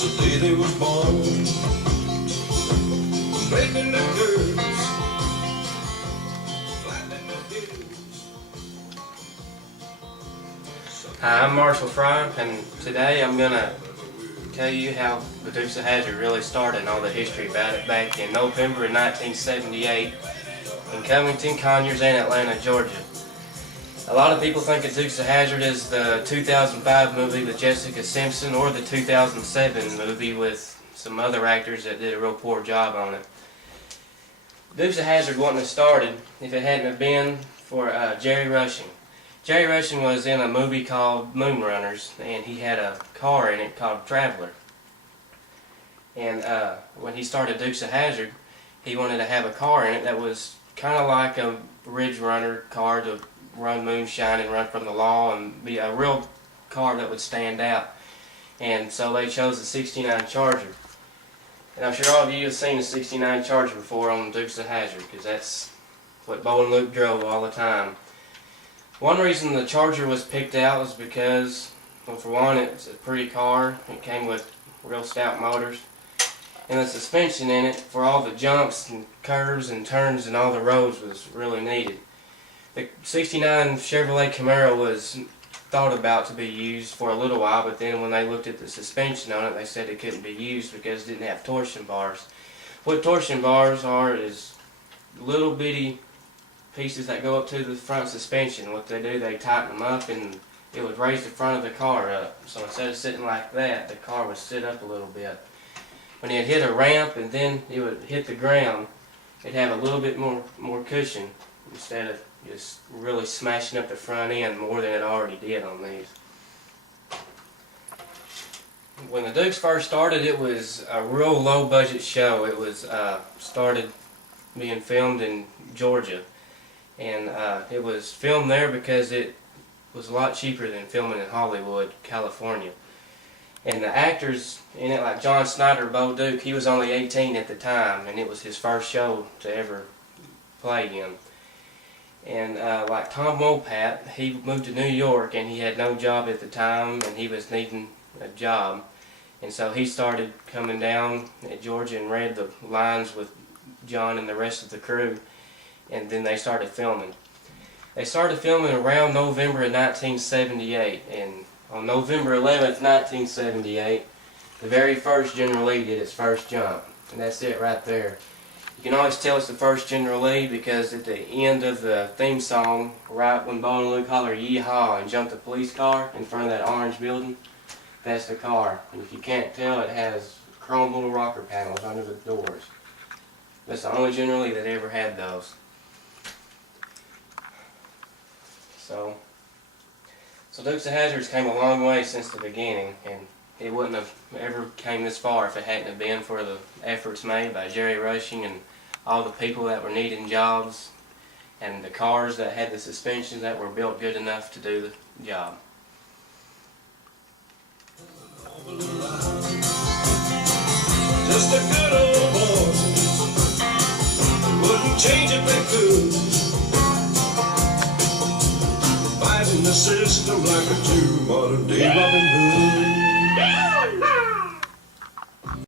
since the day they was born. Making the curves, flattening the hills. Hi, I'm Marshall Fry, and today I'm going to tell you how the Dukes of Hazzard really started and all the history about it back in November of 1978 in Covington, Conyers, and Atlanta, Georgia. A lot of people think of Dukes of Hazzard as the 2005 movie with Jessica Simpson or the 2007 movie with some other actors that did a real poor job on it. Dukes of Hazzard wouldn't have started if it hadn't have been for Jerry Rushing. Jerry Rushing was in a movie called Moonrunners, and he had a car in it called Traveler. And when he started Dukes of Hazzard, he wanted to have a car in it that was kind of like a Ridge Runner car to run moonshine and run from the law and be a real car that would stand out. And so they chose the '69 Charger. And I'm sure all of you have seen the '69 Charger before on Dukes of Hazzard, because that's what Bo and Luke drove all the time. One reason the Charger was picked out was because, well, for one, it's a pretty car. It came with real stout motors. And the suspension in it for all the jumps and curves and turns and all the roads was really needed. The '69 Chevrolet Camaro was thought about to be used for a little while, but then when they looked at the suspension on it, they said it couldn't be used because it didn't have torsion bars. What torsion bars are is little bitty pieces that go up to the front suspension. What they do, they tighten them up and it would raise the front of the car up. So instead of sitting like that, the car would sit up a little bit. When it hit a ramp and then it would hit the ground, it'd have a little bit more cushion instead of just really smashing up the front end more than it already did on these. When the Dukes first started, it was a real low budget show. It was started being filmed in Georgia, and it was filmed there because it was a lot cheaper than filming in Hollywood, California. And the actors in it, like John Snyder, Bo Duke, he was only 18 at the time, and it was his first show to ever play in. And like Tom Wopat, he moved to New York and he had no job at the time and he was needing a job. And so he started coming down at Georgia and read the lines with John and the rest of the crew, and then they started filming. They started filming around November of 1978, and on November 11th, 1978, the very first General Lee did its first jump. And that's it right there. You can always tell it's the first General Lee because at the end of the theme song, right when Bo and Luke holler "Yeehaw" and jump the police car in front of that orange building, that's the car. And if you can't tell, it has chrome little rocker panels under the doors. That's the only General Lee that ever had those. So Dukes of Hazzard came a long way since the beginning, and it wouldn't have ever came this far if it hadn't have been for the efforts made by Jerry Rushing and all the people that were needing jobs and the cars that had the suspensions that were built good enough to do the job. Just a good old boy, wouldn't change if they could. Fighting the system like a true modern day Robin Hood.